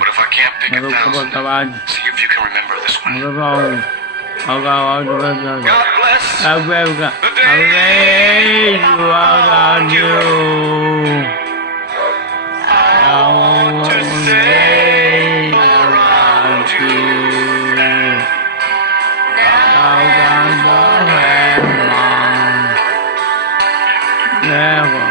But if I can't pick 1,000, see if you can remember this one. God bless the day you are you. I want to say around you. Now never.